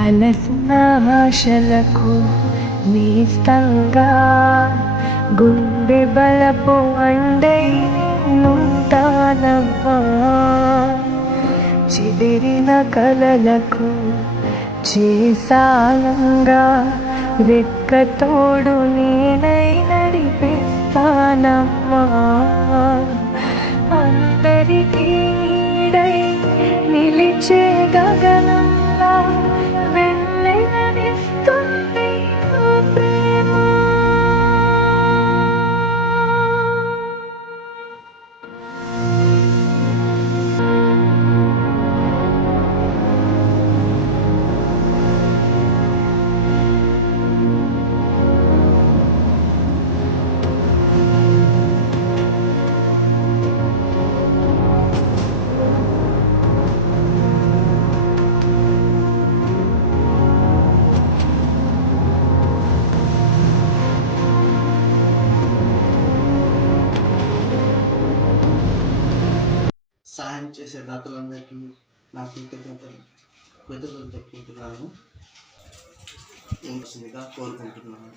అలసిన నీస్తంగా గుండె బలపు అండై నుంటానమ్మా చిదిరిన కలలకు చేసాలంగా రెక్కతోడు నేనై నడిపిస్తానమ్మా. అందరికీ నిలిచే గగనంలా సహాయం చేసే దాతలందరికీ నా కృతజ్ఞతలు కృతజ్ఞతలు చెప్పుకుంటున్నాను ఏమిసిందిగా కోరుకుంటున్నాను